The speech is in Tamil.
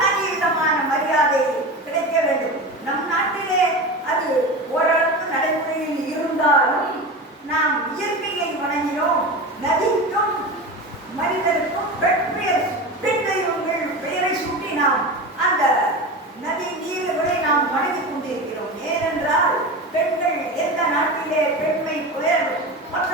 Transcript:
தனி விதமான மரியாதை கிடைக்க வேண்டும். நம் நாட்டிலே அது ஓரளவுக்கு நடைமுறையில் இருந்தாலும் நாம் இயற்கையை வணங்கினோம். நதிக்கும் மனிதனுக்கும் பெண் தெய்வங்கள் பெயரை சூட்டி நாம் அந்த நதி நீர்களை நாம் வணங்கிக் கொண்டிருக்கிறோம். ஏனென்றால் பெண்கள் எந்த நாட்டிலே பெண்மை பெயர் மற்ற